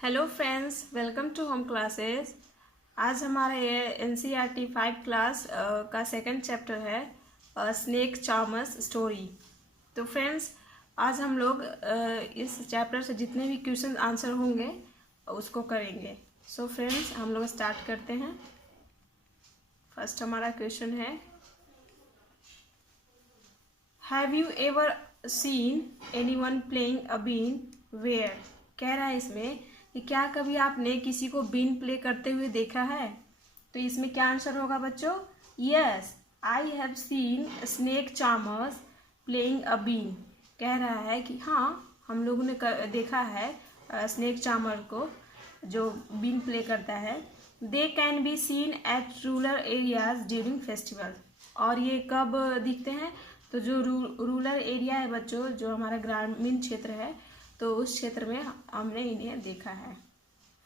Hello friends, welcome to home classes. आज हमारा ये NCERT 5 क्लास का सेकंड चैप्टर है स्नेक चार्मर्स स्टोरी। तो फ्रेंड्स, आज हम लोग इस चैप्टर से जितने भी क्वेश्चन आंसर होंगे उसको करेंगे। सो फ्रेंड्स, हम लोग स्टार्ट करते हैं। फर्स्ट हमारा क्वेश्चन है, have you ever seen anyone playing a been where. कह रहा है इसमें कि क्या कभी आपने किसी को बीन प्ले करते हुए देखा है। तो इसमें क्या आंसर होगा बच्चों? Yes, I have seen snake charmers playing a been. कह रहा है कि हाँ, हम लोगों ने देखा है स्नेक चार्मर को जो बीन प्ले करता है। They can be seen at rural areas during festival. और ये कब दिखते हैं? तो जो रूरल एरिया है बच्चों, जो हमारा ग्रामीण क्षेत्र है, तो उस क्षेत्र में हमने इन्हें देखा है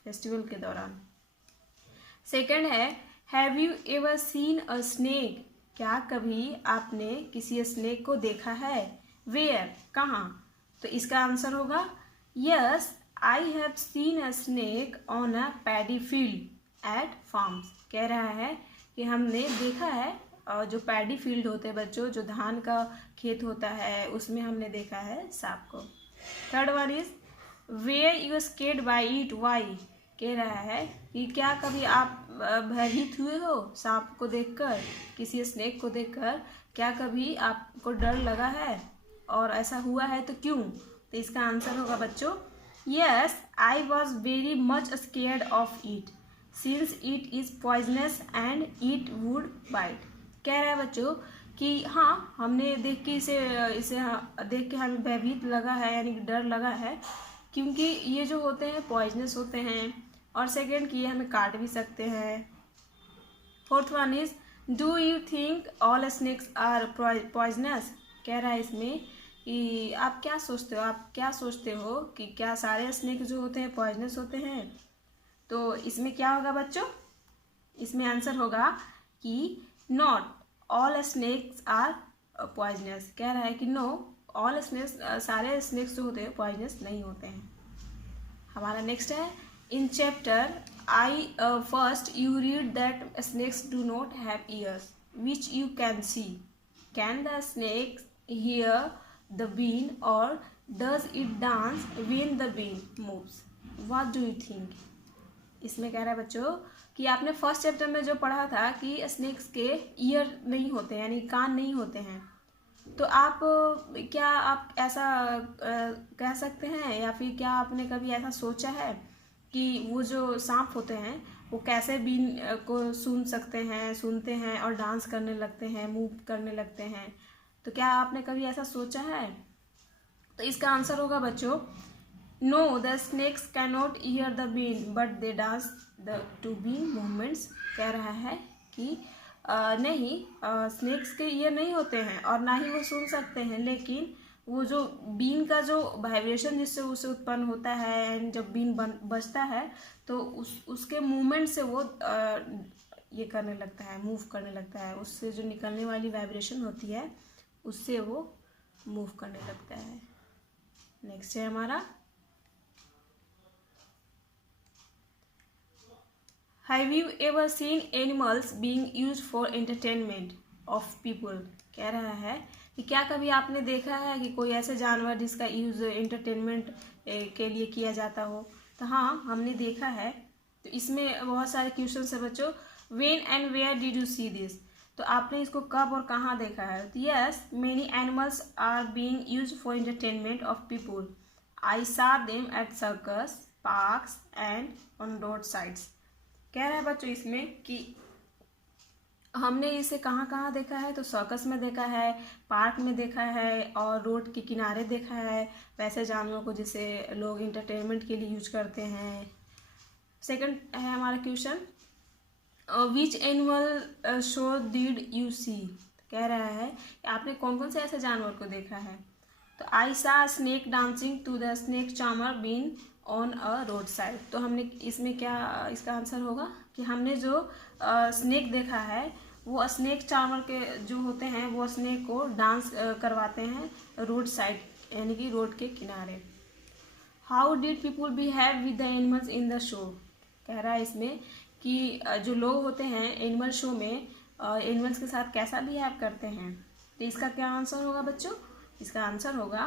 फेस्टिवल के दौरान। सेकंड है, have you ever seen a snake. क्या कभी आपने किसी स्नेक को देखा है? वेयर, कहाँ? तो इसका आंसर होगा yes, I have seen a snake on a paddy field at farms. कह रहा है कि हमने देखा है जो पैडी फील्ड होते हैं बच्चों, जो धान का खेत होता है, उसमें हमने देखा है सांप को। Third one is were you scared by it, why. कह रहा है कि क्या कभी आप भयभीत हुए हो सांप को देखकर, किसी स्नेक को देखकर? क्या कभी आपको डर लगा है, और ऐसा हुआ है तो क्यों? तो इसका आंसर होगा बच्चों yes, I was very much scared of it since it is poisonous and it would bite. कह रहा है बच्चों कि हाँ, हमने देख के इसे देख के हमें भयभीत लगा है, यानी कि डर लगा है, क्योंकि ये जो होते हैं पॉइजनस होते हैं, और सेकेंड कि ये हमें काट भी सकते हैं। Fourth one is do you think all snakes are poisonous. कह रहा है इसमें कि आप क्या सोचते हो कि क्या सारे स्नेक जो होते हैं पॉइजनस होते हैं? तो इसमें क्या होगा बच्चों? इसमें आंसर होगा कि not all snakes are poisonous. कह रहा है कि नो, ऑल स्नेक्स, सारे स्नेक्स जो होते हैं पॉइजनस नहीं होते हैं। हमारा नेक्स्ट है, in chapter I first you read that snakes do not have ears which you can see. Can the snakes hear the been और does it dance when the been moves? What do you think? इसमें कह रहा है बच्चों कि आपने first chapter में जो पढ़ा था कि स्नेक्स के ईयर नहीं होते, यानी कान नहीं होते हैं। तो क्या आप ऐसा कह सकते हैं, या फिर क्या आपने कभी ऐसा सोचा है कि वो जो सांप होते हैं वो कैसे बीन को सुनते हैं और डांस करने लगते हैं, मूव करने लगते हैं? तो क्या आपने कभी ऐसा सोचा है? तो इसका आंसर होगा बच्चों no, the snakes cannot hear the been but they dance the to been movements. कह रहा है कि नहीं, स्नेक्स के ईयर नहीं होते हैं और ना ही वो सुन सकते हैं, लेकिन वो जो बीन का जो वाइब्रेशन जिससे उसे उत्पन्न होता है, एंड जब बीन बजता है तो उसके मूवमेंट से वो ये करने लगता है, मूव करने लगता है। उससे जो निकलने वाली वाइब्रेशन होती है उससे वो मूव करने लगता है। नेक्स्ट है हमारा, have you ever scene animals being used for entertainment of people. कह रहा है कि क्या कभी आपने देखा है कि कोई ऐसे जानवर जिसका यूज एंटरटेनमेंट के लिए किया जाता हो? तो हाँ, हमने देखा है। तो इसमें बहुत सारे क्वेश्चन है बच्चों। When and where did you see this. तो आपने इसको कब और कहाँ देखा है? तो yes, many animals are being used for entertainment of people. I saw them at circus, parks and on road sides. कह रहा है बच्चों इसमें कि हमने इसे कहाँ कहाँ देखा है? तो सर्कस में देखा है, पार्क में देखा है, और रोड के किनारे देखा है, वैसे जानवरों को जिसे लोग इंटरटेनमेंट के लिए यूज करते हैं। सेकंड है हमारा question, which animal show did you see. कह रहा है कि आपने कौन कौन से ऐसे जानवर को देखा है? तो I saw snake dancing to the snake charmer been on a road side. तो हमने इसमें क्या, इसका आंसर होगा कि हमने जो स्नेक देखा है वो स्नेक चार्मर के जो होते हैं वो स्नेक को डांस करवाते हैं रोड साइड, यानी कि रोड के किनारे। How did people behave with the animals in the show. कह रहा है इसमें कि जो लोग होते हैं एनिमल शो में एनिमल्स के साथ कैसा बिहेव करते हैं। तो इसका क्या आंसर होगा बच्चों? इसका आंसर होगा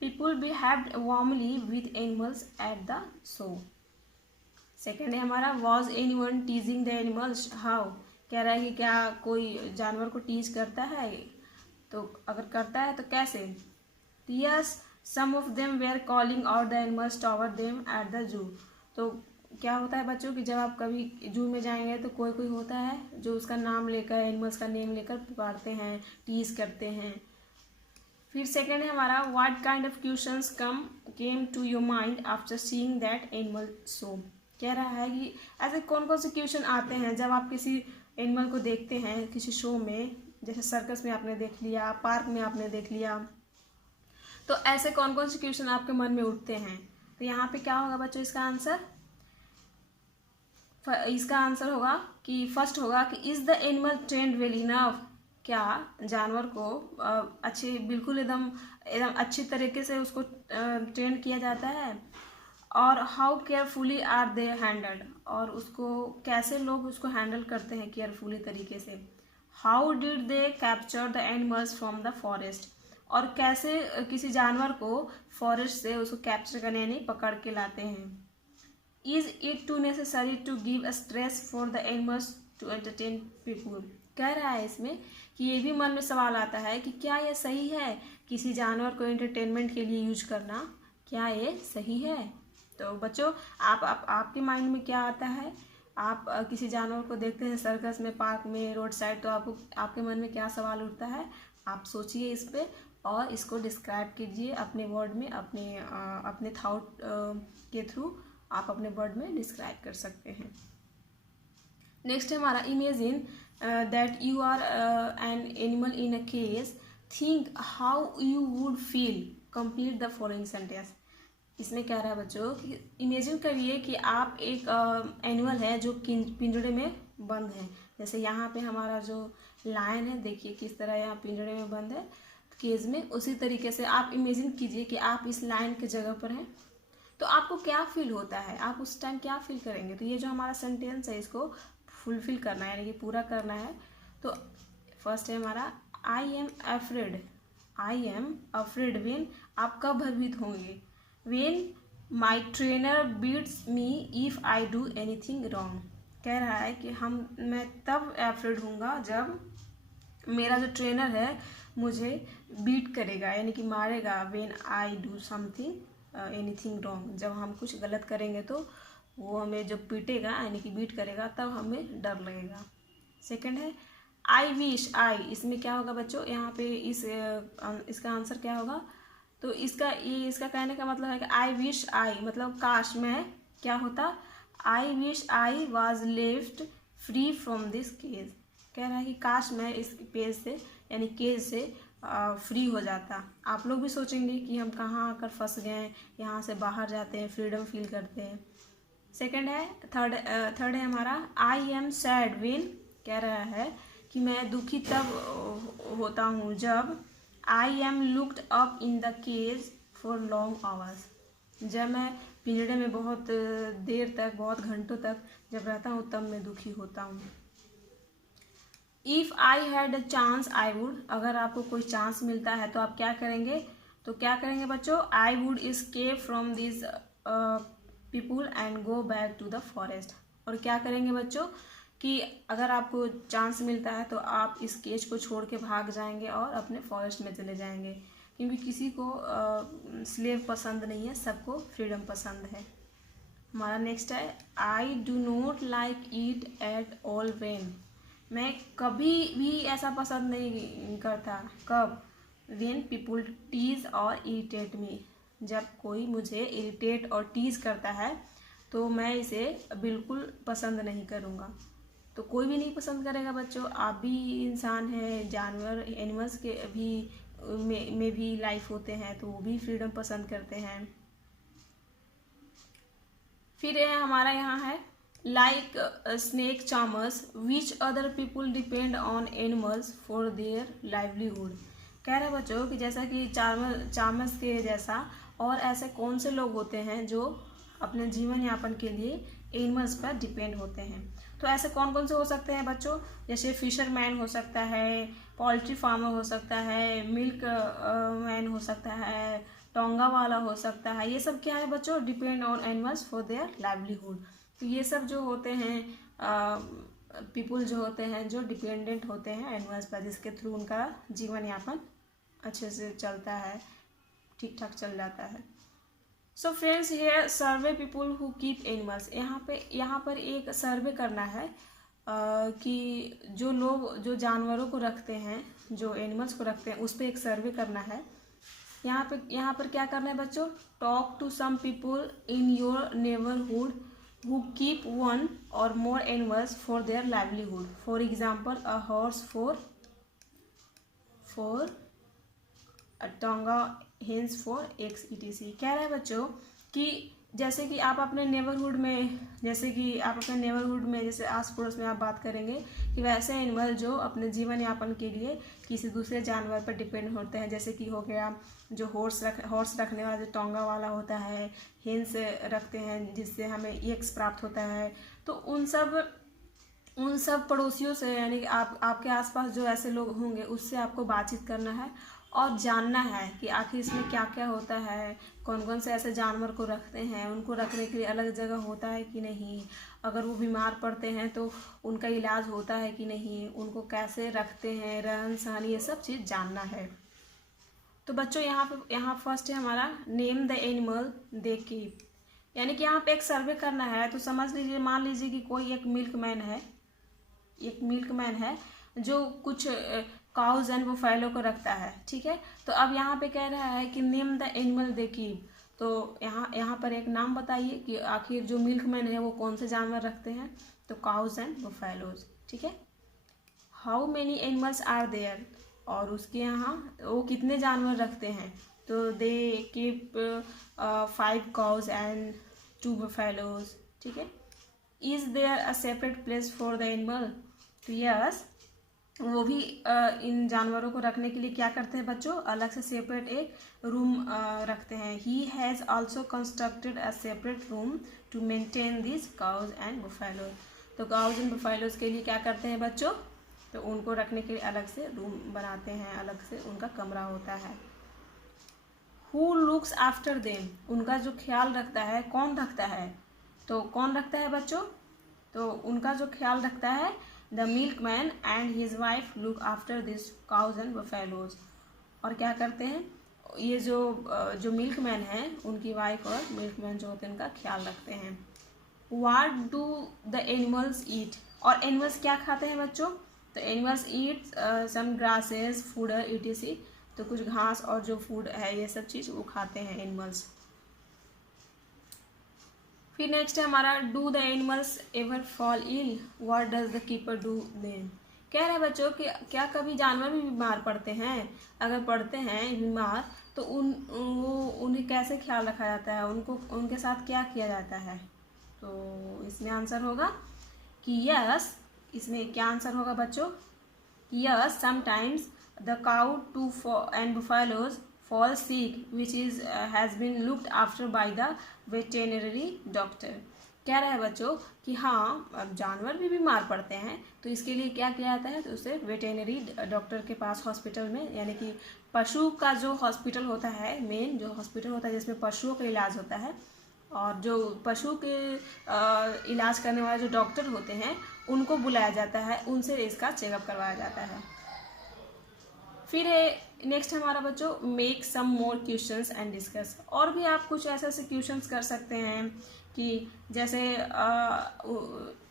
people behaved warmly with animals at the show. Second है हमारा was anyone टीजिंग the animals how. कह रहा है कि क्या कोई जानवर को टीज करता है, तो अगर करता है तो कैसे। Yes some of them were calling out the animals toward them at the zoo. तो क्या होता है बच्चों कि जब आप कभी जू में जाएंगे तो कोई कोई होता है जो उसका नाम लेकर एनिमल्स का नेम लेकर पुकारते हैं, टीज करते हैं। फिर सेकेंड है हमारा what kind of questions came to your mind after seeing that animal show. कह रहा है कि ऐसे कौन कौन से क्वेश्चन आते हैं जब आप किसी एनिमल को देखते हैं किसी शो में, जैसे सर्कस में आपने देख लिया, पार्क में आपने देख लिया, तो ऐसे कौन कौन से क्वेश्चन आपके मन में उठते हैं। तो यहाँ पे क्या होगा बच्चों इसका आंसर होगा कि फर्स्ट होगा कि is the animal trained well enough. क्या जानवर को बिल्कुल एकदम अच्छी तरीके से उसको ट्रेन किया जाता है। और how carefully are they handled, और उसको कैसे लोग उसको हैंडल करते हैं केयरफुली तरीके से। How did they capture the animals from the forest, और कैसे किसी जानवर को फॉरेस्ट से उसको कैप्चर करने यानी पकड़ के लाते हैं। Is it to necessary to give a stress for the animals to entertain people. कह रहा है इसमें कि ये भी मन में सवाल आता है कि क्या यह सही है किसी जानवर को एंटरटेनमेंट के लिए यूज करना, क्या ये सही है। तो बच्चों आपके माइंड में क्या आता है, आप किसी जानवर को देखते हैं सर्कस में, पार्क में, रोड साइड, तो आपके मन में क्या सवाल उठता है, आप सोचिए इस पे और इसको डिस्क्राइब कीजिए अपने वर्ड में, अपने थॉट के थ्रू आप अपने वर्ड में डिस्क्राइब कर सकते हैं। नेक्स्ट है हमारा imagine that you are an animal in a cage, think how you would feel, complete the following sentence. इसमें क्या रहा है बच्चों कि इमेजिन करिए कि आप एक एनिमल है जो पिंजड़े में बंद है। जैसे यहाँ पे हमारा जो लायन है, देखिए किस तरह यहाँ पिंजड़े में बंद है केज में, उसी तरीके से आप इमेजिन कीजिए कि आप इस लायन के जगह पर हैं, तो आपको क्या फील होता है, आप उस टाइम क्या फील करेंगे। तो ये जो हमारा सेंटेंस है इसको फुलफिल करना है, यानी कि पूरा करना है। तो फर्स्ट है हमारा आई एम अफ्रेड व्हेन, आप कब भयभीत होंगे। When my trainer beats me if I do anything wrong। कह रहा है कि मैं तब एफ्रेड हूँगा जब मेरा जो ट्रेनर है मुझे बीट करेगा, यानी कि मारेगा। When I do something anything wrong, जब हम कुछ गलत करेंगे तो वो हमें जब पीटेगा यानी कि बीट करेगा तब हमें डर लगेगा। सेकंड है आई विश इसमें क्या होगा बच्चों, यहाँ पे इसका आंसर क्या होगा। तो इसका कहने का मतलब है कि आई विश मतलब काश मैं क्या होता, I wish I was left free from this cage. कह रहा है कि काश मैं इस पेज से यानी केज से फ्री हो जाता। आप लोग भी सोचेंगे कि हम कहाँ आकर फंस गए, यहाँ से बाहर जाते हैं, फ्रीडम फील करते हैं। सेकंड है थर्ड है हमारा आई एम सैड व्हेन। कह रहा है कि मैं दुखी तब होता हूँ जब I am locked up in the cage for long hours, जब मैं पिंजड़े में बहुत देर तक, बहुत घंटों तक जब रहता हूँ तब मैं दुखी होता हूँ। If I had a chance I would, अगर आपको कोई चांस मिलता है तो आप क्या करेंगे। तो क्या करेंगे बच्चों, I would escape from this people and go back to the forest. और क्या करेंगे बच्चों कि अगर आपको चांस मिलता है तो आप इस केज को छोड़ के भाग जाएंगे और अपने फॉरेस्ट में चले जाएंगे, क्योंकि किसी को स्लेव पसंद नहीं है, सबको फ्रीडम पसंद है। हमारा नेक्स्ट है I do not like eat at all when, मैं कभी भी ऐसा पसंद नहीं करता। कब, व्हेन पीपुल टीज और इरिटेट मी, जब कोई मुझे इरिटेट और टीज करता है तो मैं इसे बिल्कुल पसंद नहीं करूँगा। तो कोई भी नहीं पसंद करेगा बच्चों, आप भी इंसान हैं, जानवर एनिमल्स के भी में भी लाइफ होते हैं तो वो भी फ्रीडम पसंद करते हैं। फिर हमारा यहाँ है like snake charmers which other people depend on animals for their livelihood. कह रहे बच्चों कि जैसा कि चार्मर्स के जैसा और ऐसे कौन से लोग होते हैं जो अपने जीवन यापन के लिए एनिमल्स पर डिपेंड होते हैं। तो ऐसे कौन कौन से हो सकते हैं बच्चों, जैसे फिशरमैन हो सकता है, पोल्ट्री फार्मर हो सकता है, मिल्क मैन हो सकता है, टोंगा वाला हो सकता है। ये सब क्या है बच्चों, depend on animals for their livelihood. तो ये सब जो होते हैं पीपुल जो होते हैं जो डिपेंडेंट होते हैं एनिमल्स पर, जिसके थ्रू उनका जीवन यापन अच्छे से चलता है, ठीक ठाक चल जाता है। So friends, here survey people who keep animals. यहाँ पर एक सर्वे करना है कि जो लोग जो जानवरों को रखते हैं, जो एनिमल्स को रखते हैं, उस पर एक सर्वे करना है। यहाँ पर क्या करना है बच्चों, talk to some people in your neighbourhood who keep one or more animals for their livelihood. For example, a horse for a tonga hens for eggs etc. कह रहा है बच्चों कि जैसे कि आप अपने नेबरहुड में, जैसे आस पड़ोस में आप बात करेंगे कि वैसे एनिमल जो अपने जीवन यापन के लिए किसी दूसरे जानवर पर डिपेंड होते हैं, जैसे कि हो गया जो हॉर्स रखने वाला जो टोंगा वाला होता है, हेन्स रखते हैं जिससे हमें एग्स प्राप्त होता है। तो उन सब पड़ोसियों से, यानी कि आपके आसपास जो ऐसे लोग होंगे उससे आपको बातचीत करना है और जानना है कि आखिर इसमें क्या क्या होता है, कौन कौन से ऐसे जानवर को रखते हैं, उनको रखने के लिए अलग जगह होता है कि नहीं, अगर वो बीमार पड़ते हैं तो उनका इलाज होता है कि नहीं, उनको कैसे रखते हैं, रहन सहन, ये सब चीज़ जानना है। तो बच्चों यहाँ फर्स्ट है हमारा name the animal they keep, यानी कि यहाँ पे एक सर्वे करना है। तो समझ लीजिए, मान लीजिए कि कोई एक मिल्कमैन है जो कुछ काउज एंड बुफैलो को रखता है, ठीक है। तो अब यहाँ पे कह रहा है कि name the animal they keep, तो यहाँ पर एक नाम बताइए कि आखिर जो मिल्कमैन है वो कौन से जानवर रखते हैं, तो काउज एंड बुफैलोज, ठीक है। How many animals are there, और उसके यहाँ वो कितने जानवर रखते हैं, तो they keep 5 cows and 2 buffaloes, ठीक है। Is there a separate place for the animal, तो यस, वो भी इन जानवरों को रखने के लिए क्या करते हैं बच्चों, अलग से सेपरेट एक रूम रखते हैं। He has also constructed a separate room to maintain this cows and buffaloes, तो काउज एंड बुफैलोज के लिए क्या करते हैं बच्चों, तो उनको रखने के लिए अलग से रूम बनाते हैं, अलग से उनका कमरा होता है। हु लुक्स आफ्टर देम, उनका जो ख्याल रखता है, कौन रखता है, तो कौन रखता है बच्चों, तो उनका जो ख्याल रखता है the milkman and his wife look after this cows and buffaloes. और क्या करते हैं, ये जो मिल्कमैन है उनकी वाइफ और मिल्कमैन जो होते हैं उनका ख्याल रखते हैं। What do the animals eat, और एनिमल्स क्या खाते हैं बच्चों, तो एनिमल्स ईट सम ग्रासेस फूडर etc, तो कुछ घास और जो फूड है ये सब चीज़ वो खाते हैं एनिमल्स। फिर नेक्स्ट है हमारा do the animals ever fall ill, what does the keeper do them. कह रहे हैं बच्चों कि क्या कभी जानवर भी बीमार पड़ते हैं, अगर पड़ते हैं बीमार तो उन्हें कैसे ख्याल रखा जाता है, उनके साथ क्या किया जाता है, तो इसमें आंसर होगा कि यस, इसमें क्या आंसर होगा बच्चों, yes, sometimes the cow too and buffaloes fall sick which has been looked after by the veterinary doctor। कह रहा है बच्चों कि हाँ, अब जानवर भी बीमार पड़ते हैं तो इसके लिए क्या किया जाता है, तो उसे वेटेनरी डॉक्टर के पास हॉस्पिटल में, यानी कि पशु का जो हॉस्पिटल होता है, मेन जो हॉस्पिटल होता है जिसमें पशुओं का इलाज होता है, और जो पशु के इलाज करने वाले जो डॉक्टर होते हैं उनको बुलाया जाता है, उनसे इसका चेकअप करवाया जाता है। फिर है नेक्स्ट हमारा बच्चों make some more questions and discuss, और भी आप कुछ ऐसे ऐसे क्वेश्चंस कर सकते हैं कि जैसे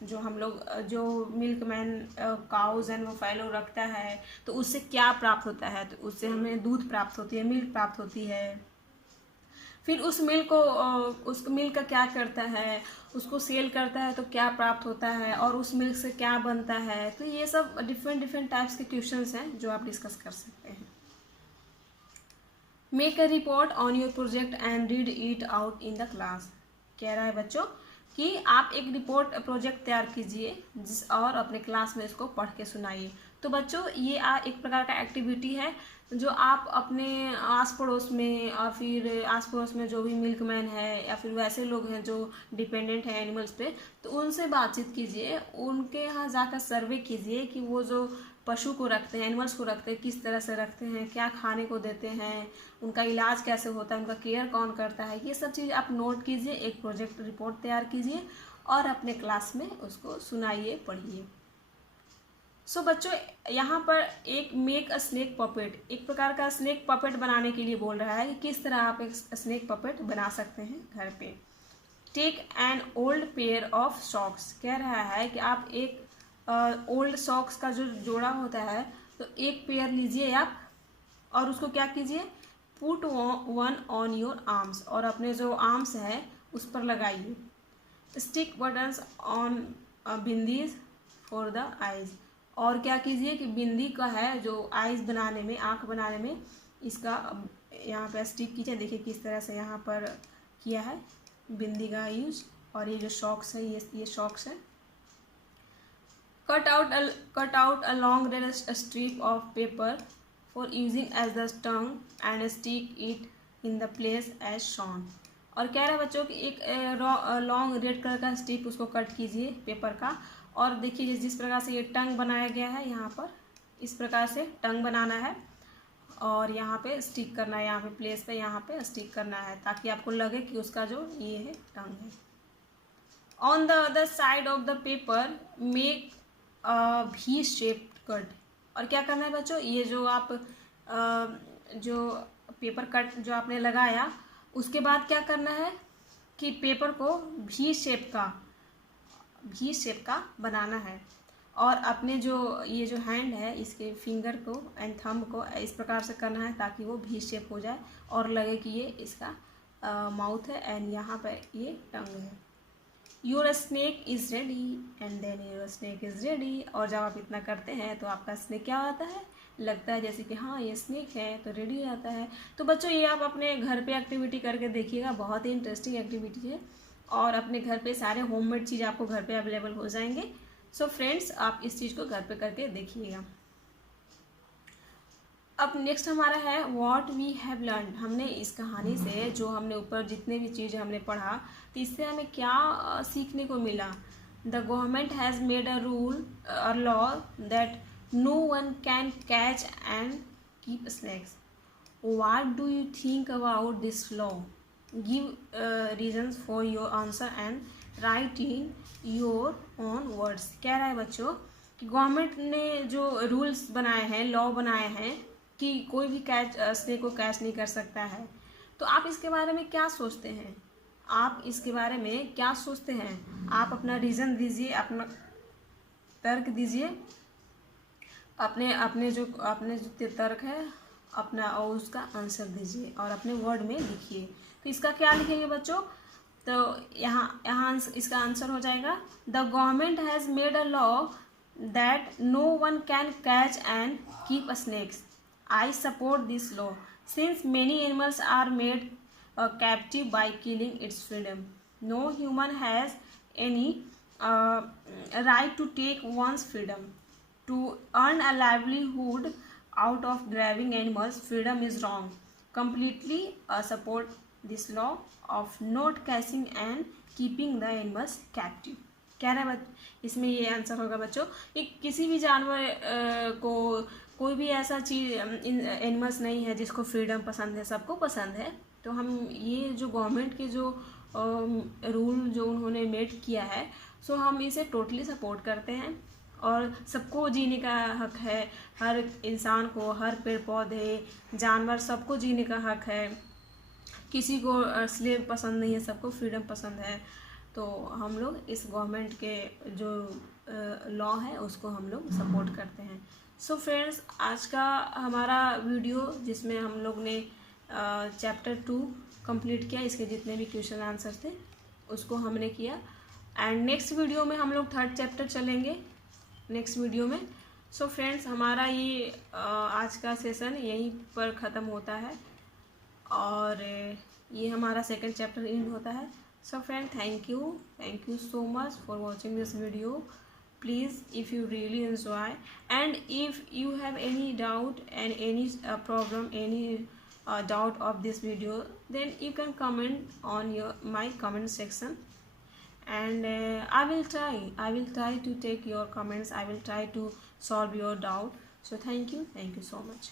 जो हम लोग जो मिल्कमैन काउज एंड बुफैलो रखता है तो उससे क्या प्राप्त होता है, तो उससे हमें दूध प्राप्त होती है, मिल्क प्राप्त होती है। फिर उस मिल्क का क्या करता है, उसको सेल करता है तो क्या प्राप्त होता है, और उस मिल्क से क्या बनता है। तो ये सब डिफरेंट टाइप्स के क्वेश्चंस हैं जो आप डिस्कस कर सकते हैं। Make a report on your project and read it out in the class. कह रहा है बच्चों कि आप एक प्रोजेक्ट तैयार कीजिए और अपने क्लास में इसको पढ़ के सुनाइए। तो बच्चों ये एक प्रकार का एक्टिविटी है जो आप अपने आस पड़ोस में और फिर आस पड़ोस में जो भी मिल्कमैन है या फिर वैसे लोग हैं जो डिपेंडेंट हैं एनिमल्स पे, तो उनसे बातचीत कीजिए, उनके यहाँ जाकर सर्वे कीजिए कि वो जो पशु को रखते हैं, एनिमल्स को रखते हैं, किस तरह से रखते हैं, क्या खाने को देते हैं, उनका इलाज कैसे होता है, उनका केयर कौन करता है, ये सब चीज़ आप नोट कीजिए, एक प्रोजेक्ट रिपोर्ट तैयार कीजिए और अपने क्लास में उसको सुनाइए, पढ़िए। सो बच्चों यहाँ पर एक मेक अ स्नेक पपेट, एक प्रकार का स्नेक पपेट बनाने के लिए बोल रहा है कि किस तरह आप एक स्नेक पपेट बना सकते हैं घर पे। Take an old pair of socks, कह रहा है कि आप एक ओल्ड सॉक्स का जो जोड़ा होता है तो एक पेयर लीजिए आप और उसको क्या कीजिए, put one on your arms, और अपने जो आर्म्स है उस पर लगाइए। Stick buttons on bindis for the eyes, और क्या कीजिए कि बिंदी का है जो आइज बनाने में, आँख बनाने में, इसका यहाँ पे स्टिक कीजिए। देखिए किस तरह से यहाँ पर किया है बिंदी का यूज। और ये जो सॉक्स है ये सॉक्स है। Cut out a long red strip of paper for using as the tongue and stick it in the place as shown. और कह रहा है बच्चों कि एक लॉन्ग रेड कलर का स्ट्रिप उसको कट कीजिए पेपर का, और देखिए जिस प्रकार से ये टंग बनाया गया है यहाँ पर, इस प्रकार से टंग बनाना है और यहाँ पे स्टिक करना है, यहाँ पे प्लेस पे यहाँ पे स्टिक करना है ताकि आपको लगे कि उसका जो ये है टंग है। On the other side of the paper make भी शेप्ड कट, और क्या करना है बच्चों, ये जो आप जो पेपर कट जो आपने लगाया उसके बाद क्या करना है कि पेपर को भी शेप का बनाना है, और अपने जो ये जो हैंड है इसके फिंगर को एंड थंब को इस प्रकार से करना है ताकि वो भी शेप हो जाए और लगे कि ये इसका माउथ है एंड यहाँ पर ये टंग है। Your snake is ready and then your snake is ready, और जब आप इतना करते हैं तो आपका स्नेक क्या होता है, लगता है जैसे कि हाँ ये स्नेक है, तो रेडी हो जाता है। तो बच्चों ये आप अपने घर पे एक्टिविटी करके देखिएगा, बहुत ही इंटरेस्टिंग एक्टिविटी है और अपने घर पे सारे होममेड चीज़ आपको घर पे अवेलेबल हो जाएंगे। सो फ्रेंड्स आप इस चीज़ को घर पे करके देखिएगा। अब नेक्स्ट हमारा है व्हाट वी हैव लर्न। हमने इस कहानी से जो हमने ऊपर जितने भी चीज़ हमने पढ़ा तो इससे हमें क्या सीखने को मिला। The government has made a rule a law that no one can catch and keep snakes. What do you think about this law? Give reasons for your answer and write in your own words. कह रहा है बच्चों कि government ने जो rules बनाए हैं, law बनाए हैं कि कोई भी स्नेक को कैच नहीं कर सकता है, तो आप इसके बारे में क्या सोचते हैं? आप इसके बारे में क्या सोचते हैं? आप अपना रीज़न दीजिए, अपना तर्क दीजिए, अपने जो तर्क है अपना और उसका आंसर दीजिए और अपने वर्ड में लिखिए। तो इसका क्या लिखेंगे बच्चों? तो यहाँ इसका आंसर हो जाएगा the government has made a law that no one can catch and keep snakes. I support this law since many animals are made captive by killing its freedom. No human has any right to take one's freedom. To earn a livelihood out of driving animals, freedom is wrong. Completely support this law of not catching and keeping the animals captive. क्या रहा है इसमें ये answer होगा बच्चों कि किसी भी जानवर को कोई भी ऐसा चीज़ एनिमल्स नहीं है जिसको फ्रीडम पसंद है, सबको पसंद है। तो हम ये जो गवर्नमेंट के जो रूल जो उन्होंने मेड किया है, सो हम इसे टोटली सपोर्ट करते हैं और सबको जीने का हक है। हर इंसान को, हर पेड़ पौधे जानवर सबको जीने का हक है। किसी को स्लेव पसंद नहीं है, सबको फ्रीडम पसंद है। तो हम लोग इस गवर्नमेंट के जो लॉ है उसको हम लोग सपोर्ट करते हैं। सो फ्रेंड्स आज का हमारा वीडियो जिसमें हम लोग ने चैप्टर 2 कंप्लीट किया, इसके जितने भी क्वेश्चन आंसर थे उसको हमने किया। एंड नेक्स्ट वीडियो में हम लोग 3rd चैप्टर चलेंगे नेक्स्ट वीडियो में। सो फ्रेंड्स हमारा ये आज का सेशन यहीं पर ख़त्म होता है और ये हमारा 2nd चैप्टर एंड होता है। So friend, thank you so much for watching this video please, if you really enjoy, and if you have any doubt and any problem, any doubt of this video, then you can comment on my comment section, and I will try to take your comments. I will try to solve your doubt. So thank you so much.